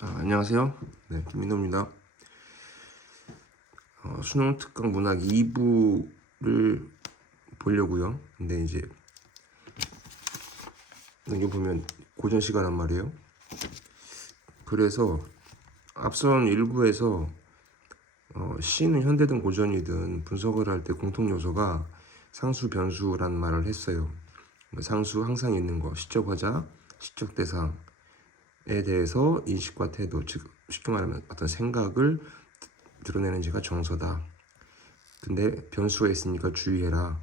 안녕하세요. 네, 김민호입니다. 수능 특강 문학 2부를 보려고요. 근데 이제 여기 보면 고전 시간란 말이에요. 그래서 앞선 1부에서 시는 현대든 고전이든 분석을 할 때 공통 요소가 상수, 변수란 말을 했어요. 상수 항상 있는 거, 시적 화자, 시적 대상에 대해서 인식과 태도, 즉 쉽게 말하면 어떤 생각을 드러내는 지가 정서다. 근데 변수가 있으니까 주의해라.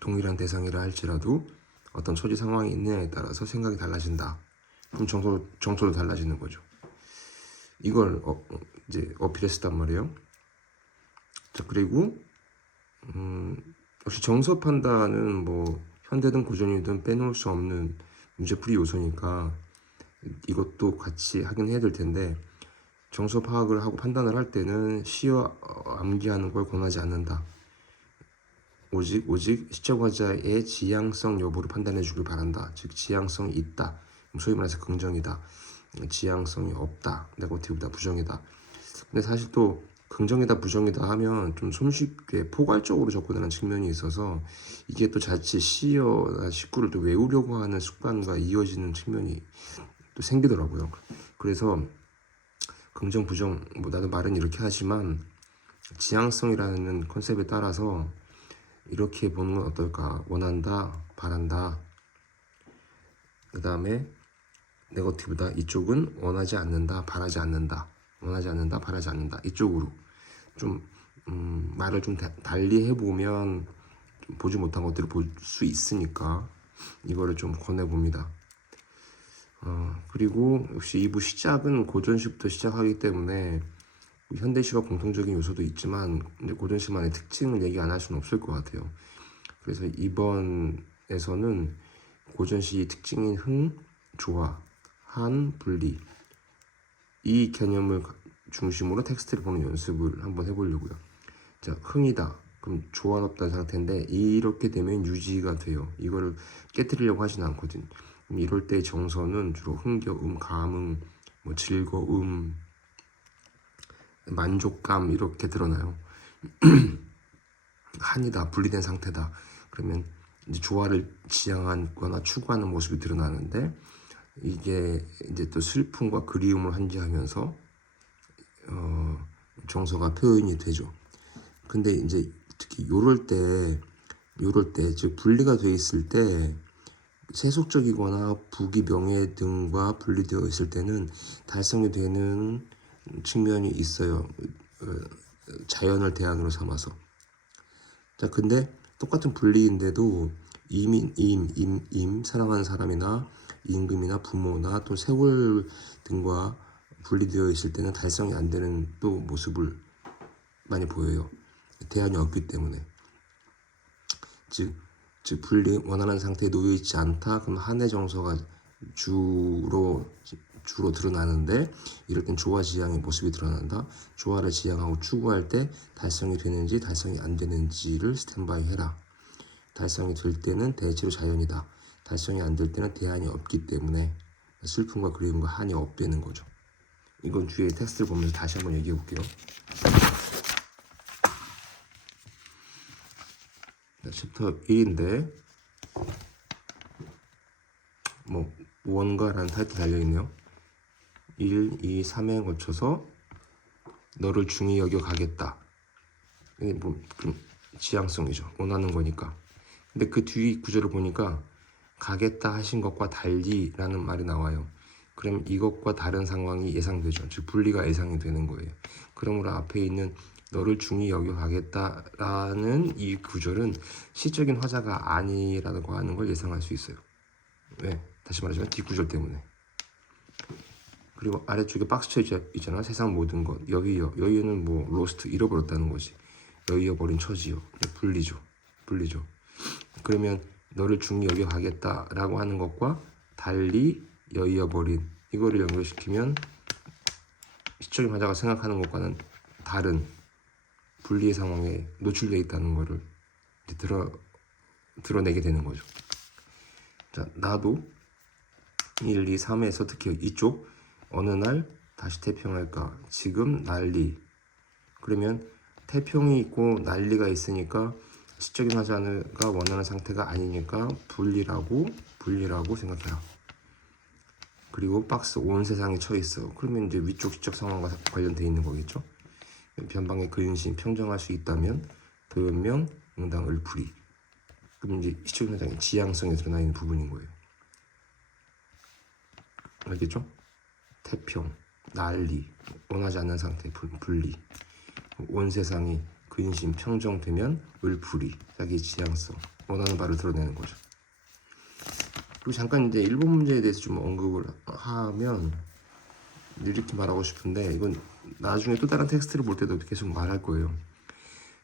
동일한 대상이라 할지라도 어떤 처지 상황이 있느냐에 따라서 생각이 달라진다. 그럼 정서도 달라지는 거죠. 이걸 이제 어필했었단 말이에요. 자, 그리고 역시 정서 판단은 뭐 현대든 고전이든 빼놓을 수 없는 문제풀이 요소니까 이것도 같이 하긴 해야 될 텐데, 정서 파악을 하고 판단을 할 때는 시와 암기하는 걸 권하지 않는다. 오직 시적 화자의 지향성 여부를 판단해 주길 바란다. 즉 지향성이 있다, 소위 말해서 긍정이다. 지향성이 없다, 네거티브다, 부정이다. 근데 사실 또 긍정이다, 부정이다 하면 좀 손쉽게 포괄적으로 접근하는 측면이 있어서 이게 또 자칫 시어나 식구를 또 외우려고 하는 습관과 이어지는 측면이 또 생기더라고요. 그래서 긍정, 부정, 뭐 나도 말은 이렇게 하지만 지향성이라는 컨셉에 따라서 이렇게 보는 건 어떨까? 원한다, 바란다. 그 다음에 네거티브다. 이쪽은 원하지 않는다, 바라지 않는다. 원하지 않는다, 바라지 않는다. 이쪽으로 좀 말을 좀 달리 해보면 좀 보지 못한 것들을 볼 수 있으니까 이거를 좀 권해봅니다. 그리고 역시 2부 시작은 고전시부터 시작하기 때문에 현대시와 공통적인 요소도 있지만 고전시만의 특징을 얘기 안 할 수는 없을 것 같아요. 그래서 이번에서는 고전시 특징인 흥, 조화, 한, 분리, 이 개념을 중심으로 텍스트를 보는 연습을 한번 해보려고요. 자, 흥이다. 그럼 조화롭다는 상태인데 이렇게 되면 유지가 돼요. 이거를 깨뜨리려고 하진 않거든. 이럴 때 정서는 주로 흥겨움, 감흥, 뭐 즐거움, 만족감 이렇게 드러나요. 한이다, 분리된 상태다. 그러면 이제 조화를 지향하거나 추구하는 모습이 드러나는데, 이게 이제 또 슬픔과 그리움을 한지하면서 정서가 표현이 되죠. 근데 이제 특히 요럴 때 즉 분리가 돼 있을 때 세속적이거나 부귀 명예 등과 분리되어 있을 때는 달성이 되는 측면이 있어요. 자연을 대안으로 삼아서. 자, 근데 똑같은 분리인데도 사랑하는 사람이나 임금이나 부모나 또 세월 등과 분리되어 있을 때는 달성이 안 되는 또 모습을 많이 보여요. 대안이 없기 때문에. 즉 분리, 원하는 상태에 놓여 있지 않다. 그럼 한의 정서가 주로 드러나는데, 이럴 땐 조화 지향의 모습이 드러난다. 조화를 지향하고 추구할 때 달성이 되는지 달성이 안 되는지를 스탠바이 해라. 달성이 될 때는 대체로 자연이다. 달성이 안 될 때는 대안이 없기 때문에 슬픔과 그리움과 한이 없다는 거죠. 이건 뒤에 텍스트를 보면서 다시 한번 얘기해 볼게요. 챕터 1인데 뭐 무언가라는 타이틀 달려있네요. 1, 2, 3에 거쳐서 너를 중히 여겨 가겠다. 이게 뭐 지향성이죠. 원하는 거니까. 근데 그 뒤 구절을 보니까 가겠다 하신 것과 달리라는 말이 나와요. 그럼 이것과 다른 상황이 예상되죠. 즉 분리가 예상이 되는 거예요. 그러므로 앞에 있는 너를 중히 여겨 가겠다라는 이 구절은 시적인 화자가 아니라고 하는 걸 예상할 수 있어요. 왜? 다시 말하자면 뒷구절 때문에. 그리고 아래쪽에 박스 쳐 있잖아. 세상 모든 것. 여기는 뭐 로스트, 잃어버렸다는 거지. 여의어버린 처지요. 분리죠. 그러면 너를 중히 여겨가겠다라고 하는 것과 달리 여의어버린, 이거를 연결시키면 시적인 화자가 생각하는 것과는 다른 분리의 상황에 노출되어 있다는 거를 드러내게 되는 거죠. 자, 나도 1, 2, 3에서 특히 이쪽 어느 날 다시 태평할까? 지금 난리. 그러면 태평이 있고 난리가 있으니까 시적인 화자가 원하는 상태가 아니니까 분리라고 생각해라. 그리고 박스 온 세상에 처해 있어. 그러면 이제 위쪽 시적 상황과 관련돼 있는 거겠죠. 변방의 근심 평정할 수 있다면 도연명 응당 을풀이. 그럼 이제 시적인 화자의 지향성에 드러나 있는 부분인 거예요. 알겠죠? 태평, 난리, 원하지 않는 상태, 분리. 온 세상이 근심, 평정되면 을풀이, 자기 지향성, 원하는 바를 드러내는 거죠. 그리고 잠깐 이제 일본 문제에 대해서 좀 언급을 하면 이렇게 말하고 싶은데, 이건 나중에 또 다른 텍스트를 볼 때도 계속 말할 거예요.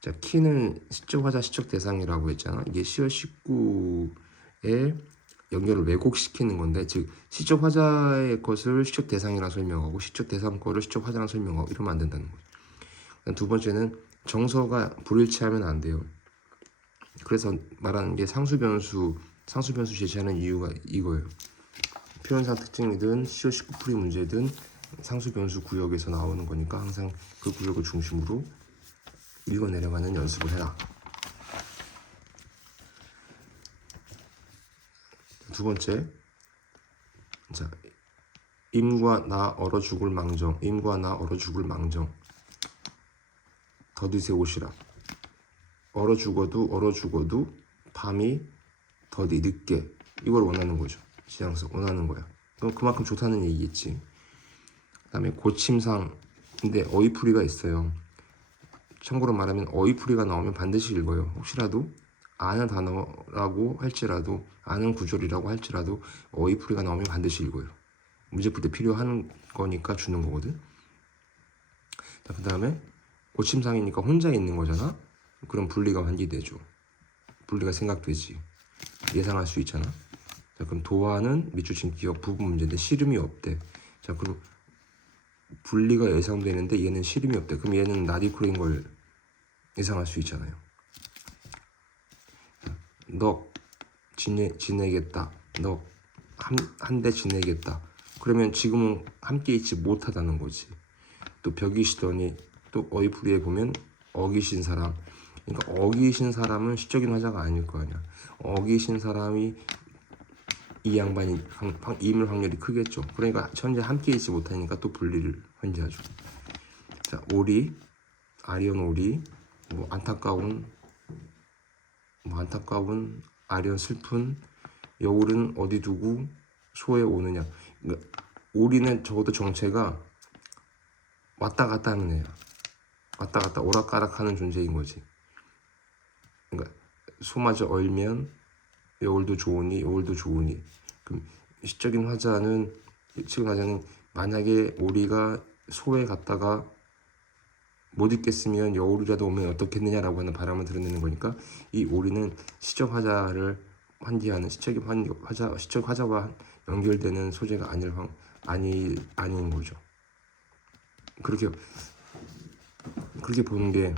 자, 키는 시적 화자, 시적 대상이라고 했잖아. 이게 시어 식구의 연결을 왜곡시키는 건데, 즉 시적 화자의 것을 시적 대상이라 설명하고 시적 대상 거를 시적 화자라 설명하고 이러면 안 된다는 거죠. 두 번째는 정서가 불일치하면 안 돼요. 그래서 말하는 게 상수변수 제시하는 이유가 이거예요. 표현상 특징이든 시어 식구풀이 문제든 상수변수 구역에서 나오는 거니까 항상 그 구역을 중심으로 읽어 내려가는 연습을 해라. 두 번째, 자, 임과 나 얼어 죽을 망정, 임과 나 얼어 죽을 망정. 더디세 옷이라. 얼어 죽어도 밤이 더디 늦게, 이걸 원하는 거죠. 지향성 원하는 거야. 그럼 그만큼 좋다는 얘기겠지. 그다음에 고침상, 근데 어휘풀이가 있어요. 참고로 말하면 어휘풀이가 나오면 반드시 읽어요. 혹시라도 아는 단어라고 할지라도, 아는 구절이라고 할지라도 어휘풀이가 나오면 반드시 읽어요. 문제 풀 때 필요한 거니까 주는 거거든. 자, 그 다음에 고침상이니까 혼자 있는 거잖아. 그럼 분리가 환기되죠. 분리가 생각되지. 예상할 수 있잖아. 자, 그럼 도화는 밑줄 기억 부분 문제인데 씨름이 없대. 자, 그럼 분리가 예상되는데 얘는 씨름이 없대. 그럼 얘는 나디콜인 걸 예상할 수 있잖아요. 너 지내겠다. 너 한 대 지내겠다. 그러면 지금은 함께 있지 못하다는 거지. 또 벽이시더니 또 어휘풀이에 보면 어기신 사람. 그러니까 어기신 사람은 시적인 화자가 아닐 거 아니야. 어기신 사람이 이 양반이 임을 확률이 크겠죠. 그러니까 현재 함께 있지 못하니까 또 분리를 환기하죠. 자, 오리, 아리언 오리, 뭐 안타까운 아리언 슬픈, 여울은 어디 두고 소에 오느냐. 그러니까 오리는 적어도 정체가 왔다 갔다 하는 애야. 왔다 갔다 오락가락하는 존재인 거지. 그러니까 소마저 얼면 여울도 좋으니 그럼 시적인 화자는 만약에 오리가 소에 갔다가 못 있겠으면 여울이라도 오면 어떻겠느냐라고 하는 바람을 드러내는 거니까 이 오리는 시적 화자를 환기하는 시적 화자와 연결되는 소재가 아닌 거죠. 그렇게 보는 게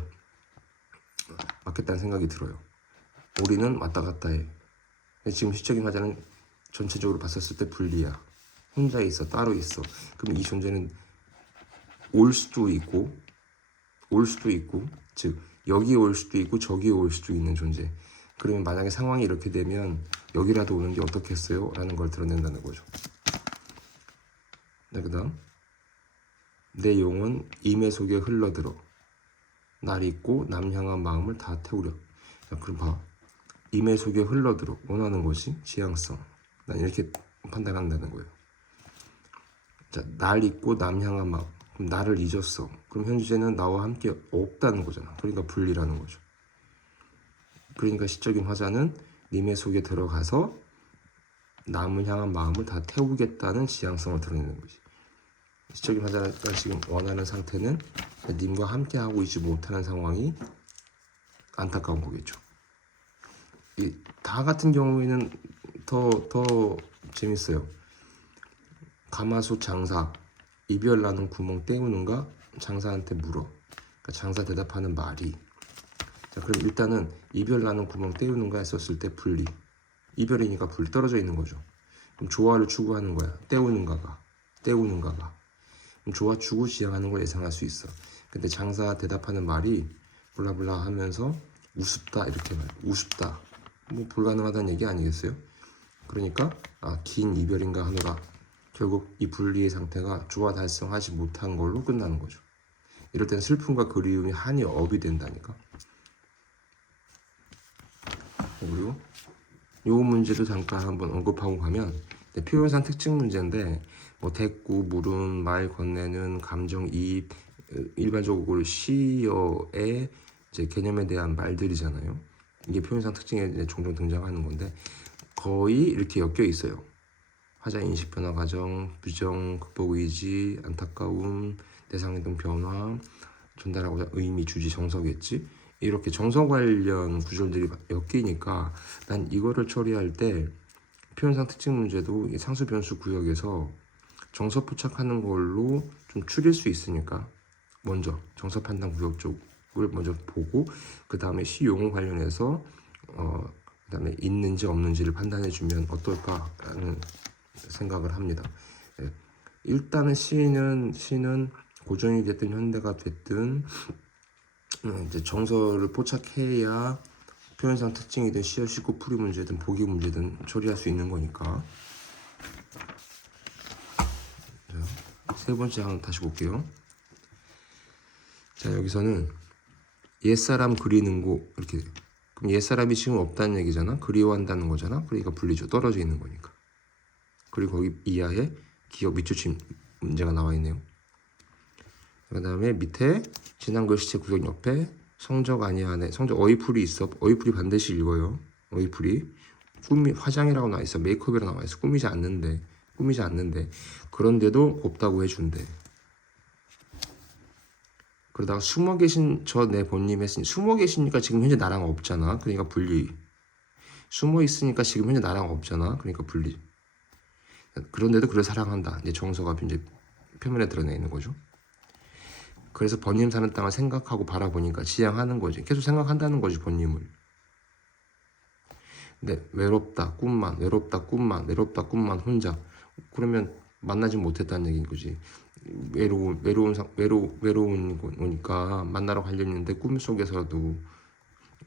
맞겠다는 생각이 들어요. 오리는 왔다 갔다 해. 지금 시적인 화자는 전체적으로 봤었을 때 분리야. 혼자 있어, 따로 있어. 그럼 이 존재는 올 수도 있고, 즉 여기에 올 수도 있고 저기에 올 수도 있는 존재. 그러면 만약에 상황이 이렇게 되면 여기라도 오는 게 어떻겠어요? 라는 걸 드러낸다는 거죠. 네, 그 다음 내 영혼 임의 속에 흘러들어 날 잊고 남 향한 마음을 다 태우려. 자, 그럼 봐. 임의 속에 흘러들어 원하는 것이 지향성. 난 이렇게 판단한다는 거예요. 자, 날 잊고 남 향한 마음. 그럼 나를 잊었어. 그럼 현재는 나와 함께 없다는 거잖아. 그러니까 분리라는 거죠. 그러니까 시적인 화자는 님의 속에 들어가서 남을 향한 마음을 다 태우겠다는 지향성을 드러내는 거지. 시적인 화자가 지금 원하는 상태는 님과 함께 하고 있지 못하는 상황이 안타까운 거겠죠. 이 다 같은 경우에는 더 재밌어요. 가마솥 장사 이별 나는 구멍 때우는가 장사한테 물어. 그러니까 장사 대답하는 말이. 자, 그럼 일단은 이별 나는 구멍 때우는가 했었을 때 분리. 이별이니까 분리 떨어져 있는 거죠. 그럼 조화를 추구하는 거야. 때우는가가. 때우는가 봐. 좋아주고 지향하는 걸 예상할 수 있어. 근데 장사 대답하는 말이 블라블라 하면서 우습다 이렇게 말. 우습다. 뭐 불가능하다는 얘기 아니겠어요? 그러니까 긴 이별인가 하노라. 결국 이 분리의 상태가 조화 달성하지 못한 걸로 끝나는 거죠. 이럴 땐 슬픔과 그리움이 한이 업이 된다니까. 그리고 요 문제도 잠깐 한번 언급하고 가면 표현상 특징 문제인데 뭐 대꾸, 물음, 말 건네는, 감정, 이입, 일반적으로 시어의 이제 개념에 대한 말들이잖아요. 이게 표현상 특징에 종종 등장하는 건데 거의 이렇게 엮여 있어요. 하자 인식 변화 과정, 부정, 극복 의지, 안타까움, 대상 등 변화, 전달하고자 의미, 주지, 정서겠지. 이렇게 정서 관련 구절들이 엮이니까 난 이거를 처리할 때 표현상 특징 문제도 상수 변수 구역에서 정서 포착하는 걸로 좀 줄일 수 있으니까 먼저 정서 판단 구역 쪽을 먼저 보고 그 다음에 시 용어 관련해서 그 다음에 있는지 없는지를 판단해 주면 어떨까라는 생각을 합니다. 일단은 시는 고전이 됐든 현대가 됐든 이제 정서를 포착해야 표현상 특징이든 시어 식구 풀이 문제든 보기 문제든 처리할 수 있는 거니까. 자, 세 번째 항 다시 볼게요. 자, 여기서는 옛사람 그리는 곳 이렇게. 그럼 옛사람이 지금 없다는 얘기잖아. 그리워한다는 거잖아. 그러니까 분리죠. 떨어져 있는 거니까. 그리고 거기 이하에 기억 밑줄침 문제가 나와 있네요. 그 다음에 밑에 지난 글씨체 구역 옆에 성적 아니하네. 성적 어휘풀이 있어. 어휘풀이 반드시 읽어요. 어휘풀이 화장이라고 나와 있어. 메이크업이라고 나와 있어. 꾸미지 않는데 그런데도 곱다고 해준대. 그러다가 숨어 계신 저 내 본님 했으니 숨어 계시니까 지금 현재 나랑 없잖아. 그러니까 분리. 숨어 있으니까 지금 현재 나랑 없잖아. 그러니까 분리. 그런데도 그를 사랑한다. 이제 정서가 이제 표면에 드러내 있는 거죠. 그래서 번님 사는 땅을 생각하고 바라보니까 지향하는 거지. 계속 생각한다는 거지, 번님을. 근데 외롭다, 꿈만 혼자. 그러면 만나지 못했다는 얘기인 거지. 외로운 거니까 만나러 가려는데 꿈속에서도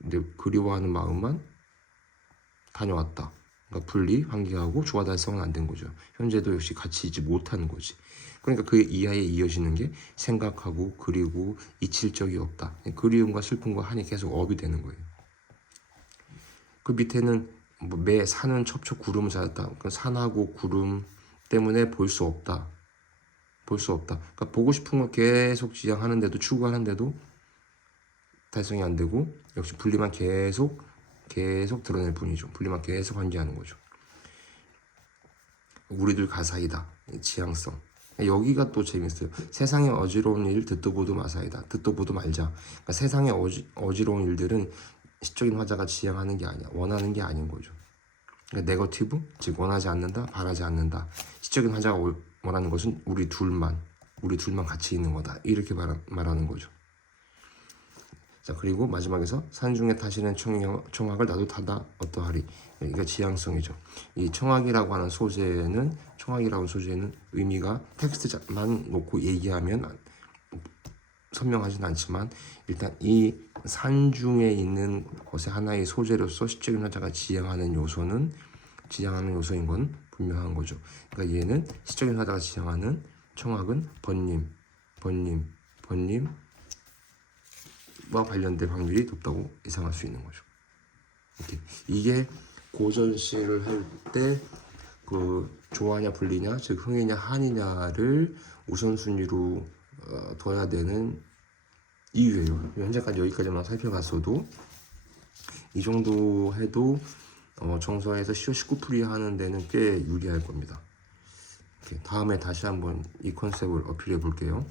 이제 그리워하는 마음만 다녀왔다. 그러니까 분리, 환기하고 조화 달성은 안 된 거죠. 현재도 역시 같이 있지 못하는 거지. 그러니까 그 이하에 이어지는 게 생각하고 그리고 잊힐 적이 없다. 그리움과 슬픔과 한이 계속 업이 되는 거예요. 그 밑에는 매 산은 첩첩 구름을 찾았다. 그 산하고 구름 때문에 볼 수 없다. 그러니까 보고 싶은 거 계속 지향하는데도 추구하는데도 달성이 안 되고 역시 분리만 계속 드러낼 뿐이죠. 분리만 계속 환기하는 거죠. 우리들 가사이다. 지향성. 여기가 또 재밌어요. 세상에 어지러운 일 듣도 보도 마사이다. 듣도 보도 말자. 그러니까 세상에 어지러운 일들은 시적인 화자가 지향하는 게 아니야. 원하는 게 아닌 거죠. 그러니까 네거티브, 즉 원하지 않는다, 바라지 않는다. 시적인 화자가 원하는 것은 우리 둘만 같이 있는 거다. 이렇게 말하는 거죠. 자, 그리고 마지막에서 산중에 타시는 청학을 나도 타다 어떠하리. 이게 지향성이죠. 이 청학이라고 하는 소재는 의미가 텍스트만 놓고 얘기하면 선명하진 않지만 일단 이 산중에 있는 것의 하나의 소재로서 시적인 화자가 지향하는 요소인 건 분명한 거죠. 그러니까 얘는 시적인 화자가 지향하는 청학은 번님과 관련된 확률이 높다고 예상할 수 있는 거죠. 이게 고전시를 할 때 그 조화냐 분리냐, 즉 흥이냐 한이냐를 우선순위로 둬야 되는 이유예요. 현재까지 여기까지만 살펴봤어도 이 정도 해도 정서에서 시어 19풀이 하는 데는 꽤 유리할 겁니다. 다음에 다시 한번 이 컨셉을 어필해 볼게요.